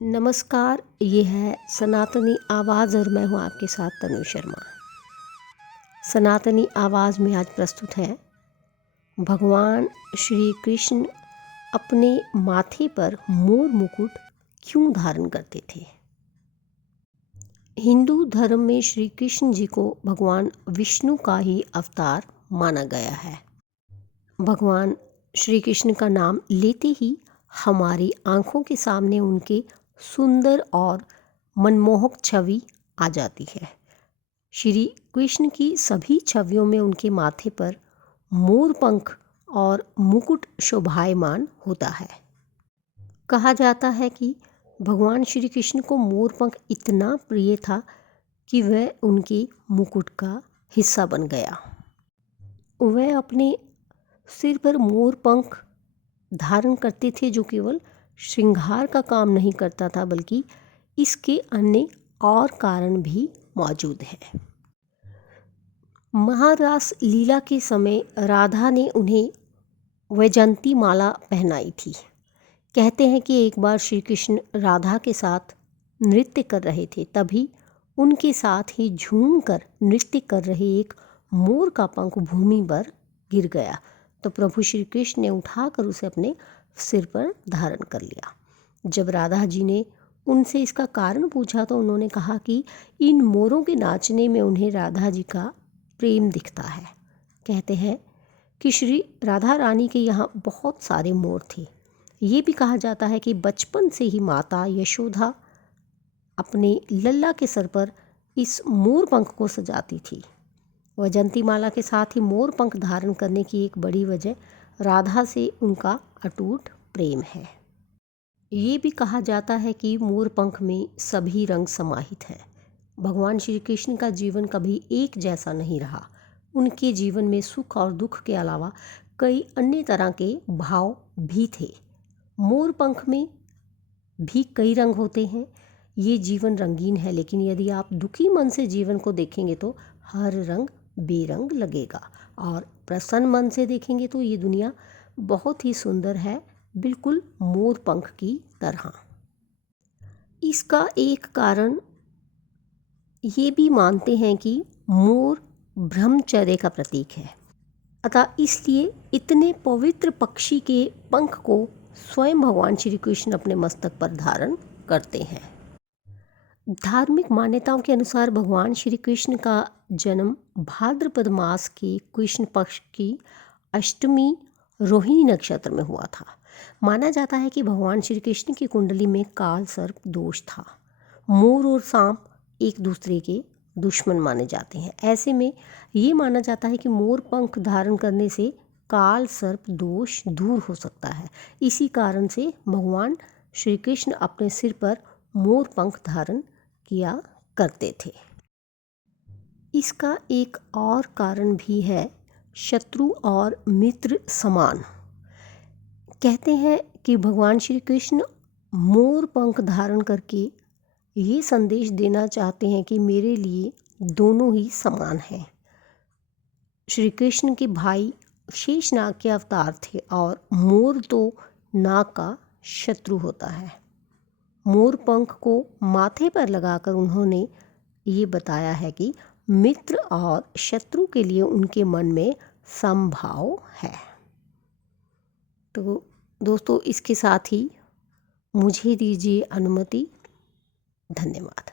नमस्कार, ये है सनातनी आवाज़ और मैं हूँ आपके साथ तनु शर्मा। सनातनी आवाज़ में आज प्रस्तुत है भगवान श्री कृष्ण अपने माथे पर मोर मुकुट क्यों धारण करते थे। हिंदू धर्म में श्री कृष्ण जी को भगवान विष्णु का ही अवतार माना गया है। भगवान श्री कृष्ण का नाम लेते ही हमारी आंखों के सामने उनके सुंदर और मनमोहक छवि आ जाती है। श्री कृष्ण की सभी छवियों में उनके माथे पर मोर पंख और मुकुट शोभायमान होता है। कहा जाता है कि भगवान श्री कृष्ण को मोर पंख इतना प्रिय था कि वह उनके मुकुट का हिस्सा बन गया। वह अपने सिर पर मोर पंख धारण करते थे, जो केवल श्रृंगार का काम नहीं करता था बल्कि इसके अन्य और कारण भी मौजूद हैं। महारास लीला के समय राधा ने उन्हें वैजयंती माला पहनाई थी। कहते हैं कि एक बार श्री कृष्ण राधा के साथ नृत्य कर रहे थे, तभी उनके साथ ही झूमकर नृत्य कर रहे एक मोर का पंख भूमि पर गिर गया, तो प्रभु श्री कृष्ण ने उठाकर उसे अपने सिर पर धारण कर लिया। जब राधा जी ने उनसे इसका कारण पूछा तो उन्होंने कहा कि इन मोरों के नाचने में उन्हें राधा जी का प्रेम दिखता है। कहते हैं कि श्री राधा रानी के यहाँ बहुत सारे मोर थे। ये भी कहा जाता है कि बचपन से ही माता यशोदा अपने लल्ला के सर पर इस मोर पंख को सजाती थी। वैजयंती माला के साथ ही मोर पंख धारण करने की एक बड़ी वजह राधा से उनका अटूट प्रेम है। ये भी कहा जाता है कि मोर पंख में सभी रंग समाहित हैं। भगवान श्री कृष्ण का जीवन कभी एक जैसा नहीं रहा। उनके जीवन में सुख और दुख के अलावा कई अन्य तरह के भाव भी थे। मोर पंख में भी कई रंग होते हैं। ये जीवन रंगीन है, लेकिन यदि आप दुखी मन से जीवन को देखेंगे तो हर रंग बेरंग लगेगा, और प्रसन्न मन से देखेंगे तो ये दुनिया बहुत ही सुंदर है, बिल्कुल मोर पंख की तरह। इसका एक कारण ये भी मानते हैं कि मोर ब्रह्मचर्य का प्रतीक है, अतः इसलिए इतने पवित्र पक्षी के पंख को स्वयं भगवान श्री कृष्ण अपने मस्तक पर धारण करते हैं। धार्मिक मान्यताओं के अनुसार भगवान श्री कृष्ण का जन्म भाद्रपद मास के कृष्ण पक्ष की अष्टमी रोहिणी नक्षत्र में हुआ था। माना जाता है कि भगवान श्री कृष्ण की कुंडली में काल सर्प दोष था। मोर और सांप एक दूसरे के दुश्मन माने जाते हैं। ऐसे में ये माना जाता है कि मोर पंख धारण करने से काल सर्प दोष दूर हो सकता है। इसी कारण से भगवान श्री कृष्ण अपने सिर पर मोर पंख धारण किया करते थे। इसका एक और कारण भी है शत्रु और मित्र समान। कहते हैं कि भगवान श्री कृष्ण मोर पंख धारण करके ये संदेश देना चाहते हैं कि मेरे लिए दोनों ही समान हैं। श्री कृष्ण के भाई शेषनाग के अवतार थे, और मोर तो नाग का शत्रु होता है। मोर पंख को माथे पर लगाकर उन्होंने ये बताया है कि मित्र और शत्रु के लिए उनके मन में समभाव है। तो दोस्तों, इसके साथ ही मुझे दीजिए अनुमति। धन्यवाद।